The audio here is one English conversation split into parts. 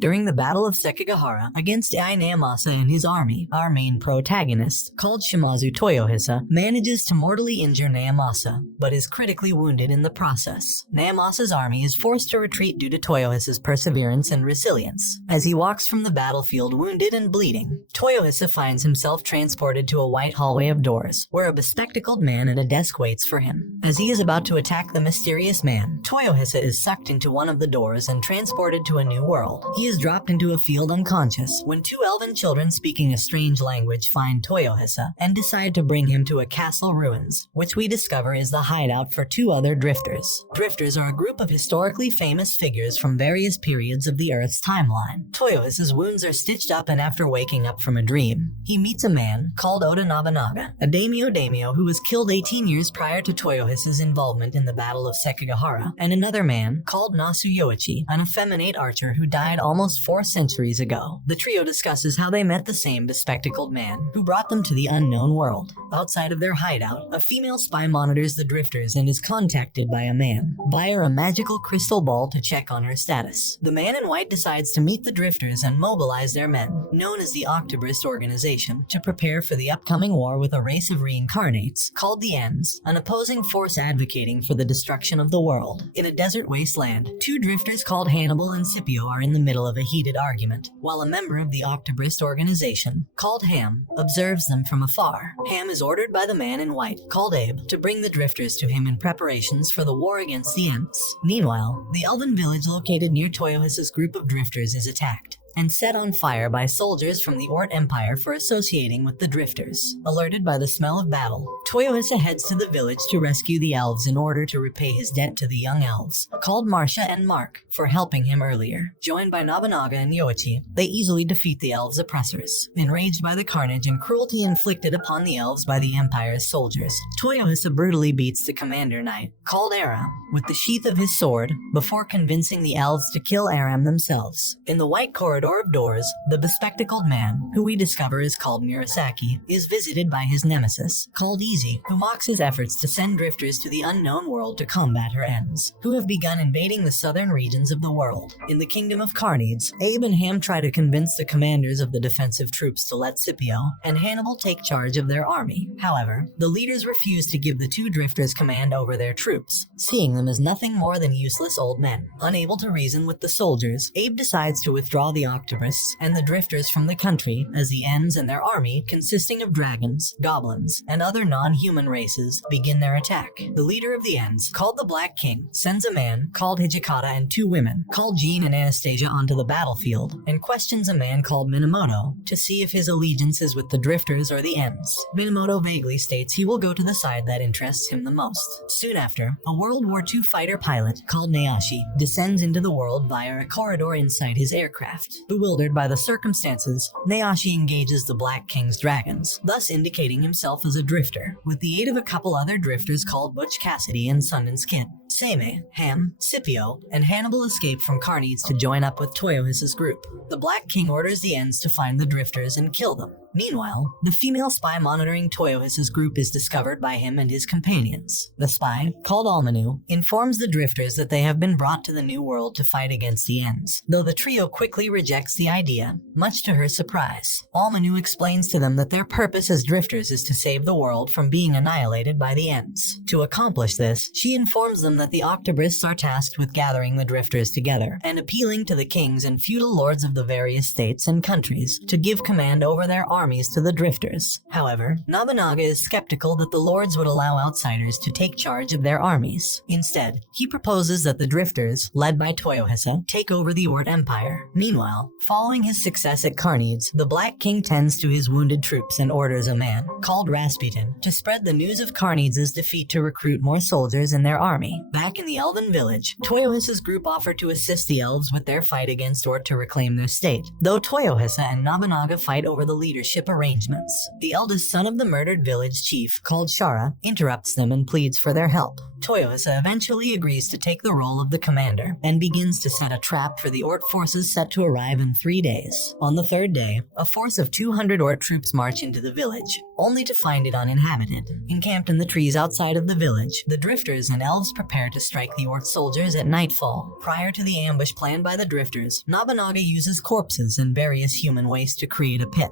During the Battle of Sekigahara against Naomasa and his army, our main protagonist, called Shimazu Toyohisa, manages to mortally injure Naomasa, but is critically wounded in the process. Naomasa's army is forced to retreat due to Toyohisa's perseverance and resilience. As he walks from the battlefield wounded and bleeding, Toyohisa finds himself transported to a white hallway of doors, where a bespectacled man at a desk waits for him. As he is about to attack the mysterious man, Toyohisa is sucked into one of the doors and transported to a new world. He is dropped into a field unconscious when two elven children speaking a strange language find Toyohisa and decide to bring him to a castle ruins, which we discover is the hideout for two other drifters. Drifters are a group of historically famous figures from various periods of the Earth's timeline. Toyohisa's wounds are stitched up, and after waking up from a dream, he meets a man called Oda Nobunaga, a daimyo who was killed 18 years prior to Toyohisa's involvement in the Battle of Sekigahara, and another man called Nasu Yoichi, an effeminate archer who died almost 4 centuries ago. The trio discusses how they met the same bespectacled man who brought them to the unknown world. Outside of their hideout, a female spy monitors the drifters and is contacted by a man via a magical crystal ball to check on her status. The man in white decides to meet the drifters and mobilize their men, known as the Octobrist Organization, to prepare for the upcoming war with a race of reincarnates called the Ends, an opposing force advocating for the destruction of the world. In a desert wasteland, two drifters called Hannibal and Scipio are in the middle of a heated argument, while a member of the Octobrist Organization, called Ham, observes them from afar. Ham is ordered by the man in white, called Abe, to bring the drifters to him in preparations for the war against the Ents. Meanwhile, the elven village located near Toyohisa's group of drifters is attacked and set on fire by soldiers from the Ort Empire for associating with the drifters. Alerted by the smell of battle, Toyohisa heads to the village to rescue the elves in order to repay his debt to the young elves, called Marcia and Mark, for helping him earlier. Joined by Nobunaga and Yoichi, they easily defeat the elves' oppressors. Enraged by the carnage and cruelty inflicted upon the elves by the Empire's soldiers, Toyohisa brutally beats the commander knight, called Aram, with the sheath of his sword, before convincing the elves to kill Aram themselves. In the white corridor of doors, the bespectacled man, who we discover is called Murasaki, is visited by his nemesis, called Easy, who mocks his efforts to send drifters to the unknown world to combat her Ends, who have begun invading the southern regions of the world. In the kingdom of Carnides, Abe and Ham try to convince the commanders of the defensive troops to let Scipio and Hannibal take charge of their army. However, the leaders refuse to give the two drifters command over their troops, seeing them as nothing more than useless old men. Unable to reason with the soldiers, Abe decides to withdraw the Octobrists and the drifters from the country, as the Ends and their army, consisting of dragons, goblins, and other non-human races, begin their attack. The leader of the Ends, called the Black King, sends a man called Hijikata and two women, called Jean and Anastasia, onto the battlefield, and questions a man called Minamoto to see if his allegiance is with the drifters or the Ends. Minamoto vaguely states he will go to the side that interests him the most. Soon after, a World War II fighter pilot called Nayashi descends into the world via a corridor inside his aircraft. Bewildered by the circumstances, Nayashi engages the Black King's dragons, thus indicating himself as a drifter, with the aid of a couple other drifters called Butch Cassidy and Sundance Kid. Seimei, Ham, Scipio, and Hannibal escape from Carnides to join up with Toyohisa's group. The Black King orders the Ends to find the drifters and kill them. Meanwhile, the female spy monitoring Toyohisa's group is discovered by him and his companions. The spy, called Almanu, informs the drifters that they have been brought to the New World to fight against the Ends, though the trio quickly rejects the idea, much to her surprise. Almanu explains to them that their purpose as drifters is to save the world from being annihilated by the Ends. To accomplish this, she informs them that the Octobrists are tasked with gathering the drifters together and appealing to the kings and feudal lords of the various states and countries to give command over their armies to the drifters. However, Nobunaga is skeptical that the lords would allow outsiders to take charge of their armies. Instead, he proposes that the drifters, led by Toyohisa, take over the Ort Empire. Meanwhile, following his success at Carnides, the Black King tends to his wounded troops and orders a man, called Rasputin, to spread the news of Carnides' defeat to recruit more soldiers in their army. Back in the Elven village, Toyohisa's group offer to assist the elves with their fight against Ort to reclaim their state, though Toyohisa and Nobunaga fight over the leadership arrangements. The eldest son of the murdered village chief, called Shara, interrupts them and pleads for their help. Toyohisa eventually agrees to take the role of the commander and begins to set a trap for the Ort forces set to arrive in 3 days. On the third day, a force of 200 Ort troops march into the village, only to find it uninhabited. Encamped in the trees outside of the village, the drifters and elves prepare to strike the Ort soldiers at nightfall. Prior to the ambush planned by the drifters, Nobunaga uses corpses and various human waste to create a pit.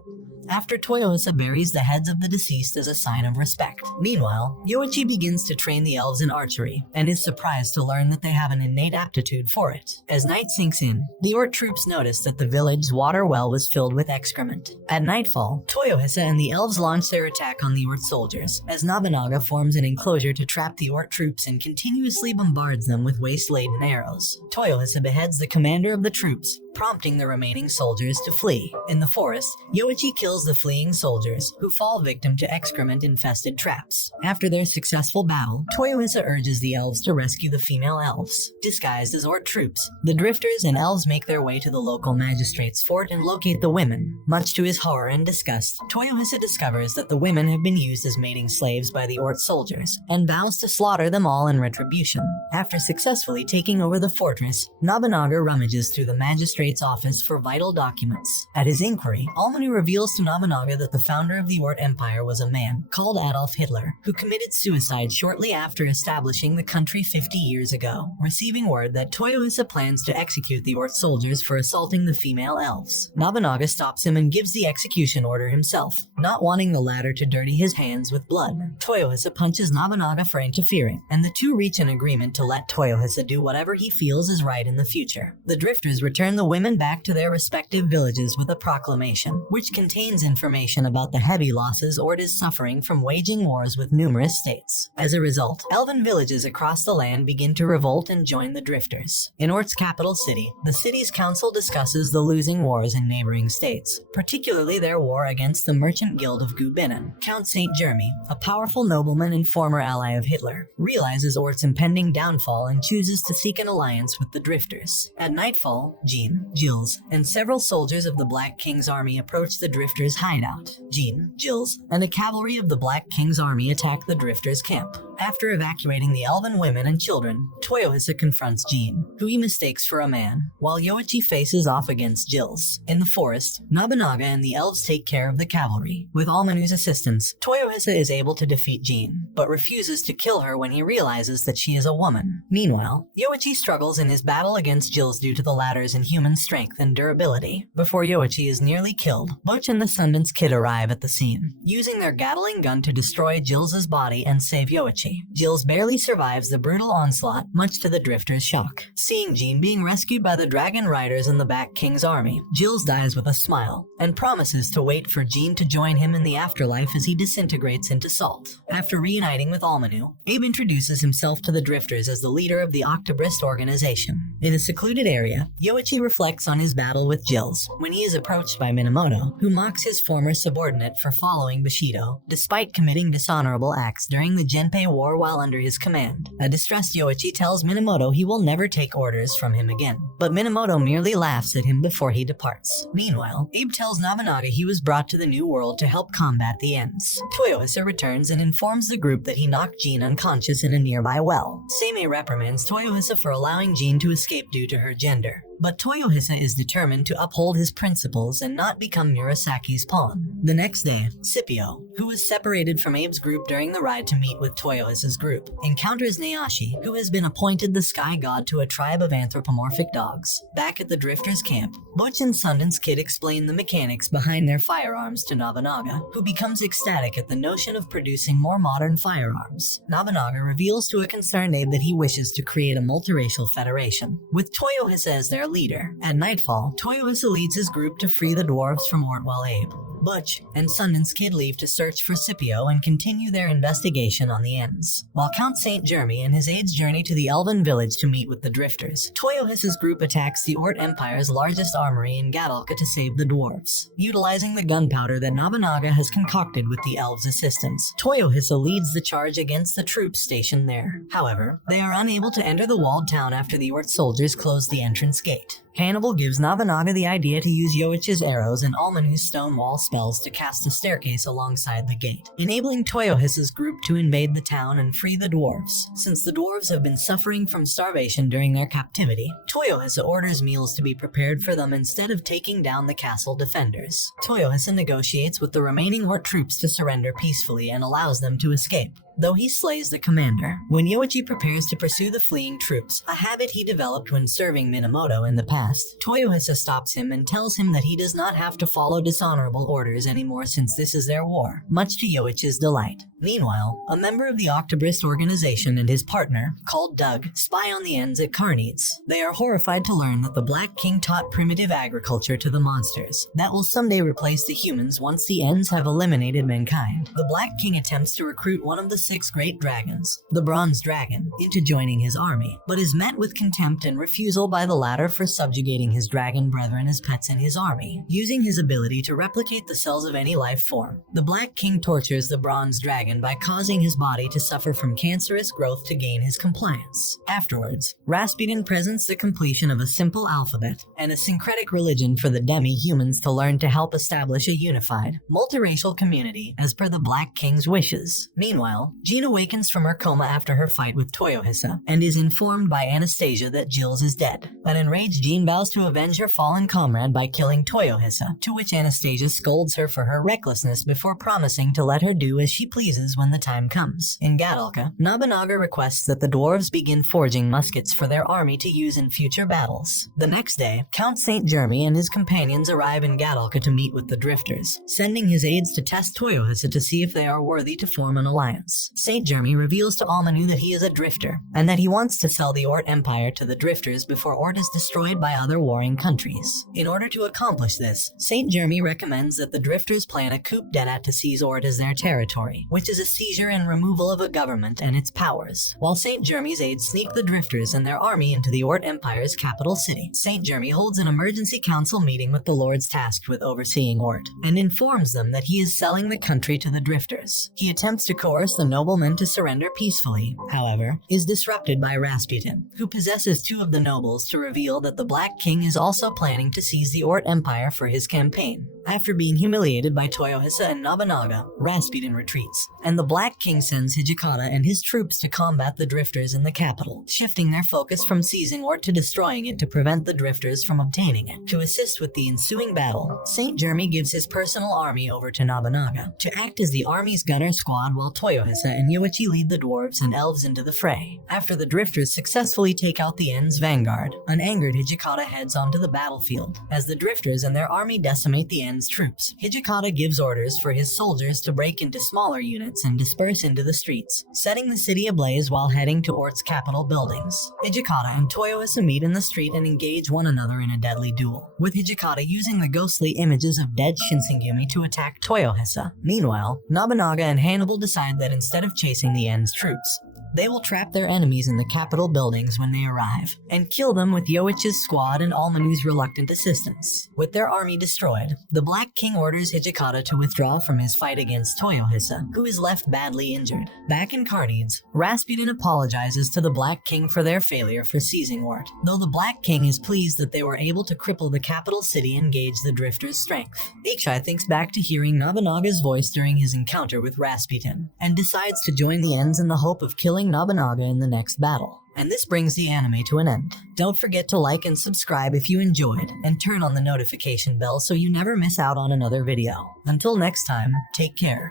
After Toyohisa buries the heads of the deceased as a sign of respect. Meanwhile, Yoichi begins to train the elves in archery, and is surprised to learn that they have an innate aptitude for it. As night sinks in, the Ort troops notice that the village's water well was filled with excrement. At nightfall, Toyohisa and the elves launch their attack on the Ort soldiers, as Nobunaga forms an enclosure to trap the Ort troops and continuously bombards them with waste-laden arrows. Toyohisa beheads the commander of the troops, prompting the remaining soldiers to flee. In the forest, Yoichi kills the fleeing soldiers, who fall victim to excrement-infested traps. After their successful battle, Toyohisa urges the elves to rescue the female elves. Disguised as Ort troops, the drifters and elves make their way to the local magistrate's fort and locate the women. Much to his horror and disgust, Toyohisa discovers that the women have been used as mating slaves by the Ort soldiers, and vows to slaughter them all in retribution. After successfully taking over the fortress, Nobunaga rummages through the magistrate's office for vital documents. At his inquiry, Almanu reveals to Nobunaga that the founder of the Ort Empire was a man called Adolf Hitler, who committed suicide shortly after establishing the country 50 years ago, receiving word that Toyohisa plans to execute the Ort soldiers for assaulting the female elves. Nobunaga stops him and gives the execution order himself, not wanting the latter to dirty his hands with blood. Toyohisa punches Nobunaga for interfering, and the two reach an agreement to let Toyohisa do whatever he feels is right in the future. The drifters return the women back to their respective villages with a proclamation, which contains information about the heavy losses Ort is suffering from waging wars with numerous states. As a result, elven villages across the land begin to revolt and join the drifters. In Ort's capital city, the city's council discusses the losing wars in neighboring states, particularly their war against the merchant guild of Gubinen. Count St. Jeremy, a powerful nobleman and former ally of Hitler, realizes Ort's impending downfall and chooses to seek an alliance with the drifters. At nightfall, Jean, Jills, and several soldiers of the Black King's army approach the drifters' hideout. Jean, Jills, and the cavalry of the Black King's army attack the drifters' camp. After evacuating the elven women and children, Toyohisa confronts Jean, who he mistakes for a man, while Yoichi faces off against Jills. In the forest, Nobunaga and the elves take care of the cavalry. With Almanu's assistance, Toyohisa is able to defeat Jean, but refuses to kill her when he realizes that she is a woman. Meanwhile, Yoichi struggles in his battle against Jills due to the latter's inhuman strength and durability. Before Yoichi is nearly killed, Butch and the Sundance Kid arrive at the scene, using their Gatling gun to destroy Jills' body and save Yoichi. Jills barely survives the brutal onslaught, much to the drifters' shock. Seeing Jean being rescued by the Dragon Riders in the Black King's army, Jills dies with a smile, and promises to wait for Jean to join him in the afterlife as he disintegrates into salt. After reuniting with Almanu, Abe introduces himself to the drifters as the leader of the Octobrist organization. In a secluded area, Yoichi reflects on his battle with Jills, when he is approached by Minamoto, who mocks his former subordinate for following Bushido, despite committing dishonorable acts during the Genpei War while under his command. A distressed Yoichi tells Minamoto he will never take orders from him again, but Minamoto merely laughs at him before he departs. Meanwhile, Abe tells Nobunaga he was brought to the New World to help combat the Ents. Toyohisa returns and informs the group that he knocked Jean unconscious in a nearby well. Seimei reprimands Toyohisa for allowing Jean to escape due to her gender, but Toyohisa is determined to uphold his principles and not become Murasaki's pawn. The next day, Scipio, who was separated from Abe's group during the ride to meet with Toyohisa's group, encounters Neashi, who has been appointed the sky god to a tribe of anthropomorphic dogs. Back at the drifters' camp, Butch and Sundance Kid explain the mechanics behind their firearms to Nobunaga, who becomes ecstatic at the notion of producing more modern firearms. Nobunaga reveals to a concerned Abe that he wishes to create a multiracial federation, with Toyohisa as their leader. At nightfall, Toyohisa leads his group to free the dwarves from Ort while Abe, Butch, and Sundance Kid leave to search for Scipio and continue their investigation on the Ents, while Count St. Jeremy and his aides journey to the Elven village to meet with the drifters. Toyohisa's group attacks the Ort Empire's largest armory in Gadalka to save the dwarves, utilizing the gunpowder that Nobunaga has concocted with the elves' assistance. Toyohisa leads the charge against the troops stationed there. However, they are unable to enter the walled town after the Ort soldiers close the entrance gate. Hannibal gives Nobunaga the idea to use Yoichi's arrows and Almanu's stone wall spells to cast a staircase alongside the gate, enabling Toyohisa's group to invade the town and free the dwarves. Since the dwarves have been suffering from starvation during their captivity, Toyohisa orders meals to be prepared for them instead of taking down the castle defenders. Toyohisa negotiates with the remaining Horde troops to surrender peacefully and allows them to escape, though he slays the commander. When Yoichi prepares to pursue the fleeing troops, a habit he developed when serving Minamoto in the past, Toyohisa stops him and tells him that he does not have to follow dishonorable orders anymore since this is their war, much to Yoichi's delight. Meanwhile, a member of the Octobrist organization and his partner, called Doug, spy on the Ents at Carneades. They are horrified to learn that the Black King taught primitive agriculture to the monsters that will someday replace the humans once the Ents have eliminated mankind. The Black King attempts to recruit one of the 6 great dragons, the Bronze Dragon, into joining his army, but is met with contempt and refusal by the latter for subjugating his dragon brethren as pets in his army, using his ability to replicate the cells of any life form. The Black King tortures the Bronze Dragon by causing his body to suffer from cancerous growth to gain his compliance. Afterwards, Rasputin presents the completion of a simple alphabet and a syncretic religion for the demi-humans to learn to help establish a unified, multiracial community as per the Black King's wishes. Meanwhile, Jean awakens from her coma after her fight with Toyohisa and is informed by Anastasia that Jills is dead. An enraged Jean vows to avenge her fallen comrade by killing Toyohisa, to which Anastasia scolds her for her recklessness before promising to let her do as she pleases when the time comes. In Gadalka, Nobunaga requests that the dwarves begin forging muskets for their army to use in future battles. The next day, Count St. Jeremy and his companions arrive in Gadalka to meet with the drifters, sending his aides to test Toyohisa to see if they are worthy to form an alliance. St. Jeremy reveals to Almanu that he is a drifter, and that he wants to sell the Ort Empire to the drifters before Ort is destroyed by other warring countries. In order to accomplish this, St. Jeremy recommends that the drifters plan a coup d'etat to seize Ort as their territory, which is a seizure and removal of a government and its powers. While St. Jeremy's aides sneak the drifters and their army into the Ort Empire's capital city, St. Jeremy holds an emergency council meeting with the lords tasked with overseeing Ort, and informs them that he is selling the country to the drifters. He attempts to coerce the noblemen to surrender peacefully, however, is disrupted by Rasputin, who possesses 2 of the nobles to reveal that the Black King is also planning to seize the Ort Empire for his campaign. After being humiliated by Toyohisa and Nobunaga, Rasputin retreats, and the Black King sends Hijikata and his troops to combat the drifters in the capital, shifting their focus from seizing Ort to destroying it to prevent the drifters from obtaining it. To assist with the ensuing battle, St. Jeremy gives his personal army over to Nobunaga to act as the army's gunner squad while Toyohisa and Yoichi lead the dwarves and elves into the fray. After the drifters successfully take out the Ents' vanguard, an angered Hijikata heads onto the battlefield. As the drifters and their army decimate the Ents' troops, Hijikata gives orders for his soldiers to break into smaller units and disperse into the streets, setting the city ablaze while heading to Ort's capital buildings. Hijikata and Toyohisa meet in the street and engage one another in a deadly duel, with Hijikata using the ghostly images of dead Shinsengumi to attack Toyohisa. Meanwhile, Nobunaga and Hannibal decide that instead of chasing the Ents' troops, they will trap their enemies in the capital buildings when they arrive, and kill them with Yoichi's squad and Almanu's reluctant assistance. With their army destroyed, the Black King orders Hijikata to withdraw from his fight against Toyohisa, who is left badly injured. Back in Carneades, Rasputin apologizes to the Black King for their failure for seizing Ort, though the Black King is pleased that they were able to cripple the capital city and gauge the drifters' strength. Ichai thinks back to hearing Nobunaga's voice during his encounter with Rasputin, and decides to join the Ents in the hope of killing Nobunaga in the next battle. And this brings the anime to an end. Don't forget to like and subscribe if you enjoyed, and turn on the notification bell so you never miss out on another video. Until next time, take care.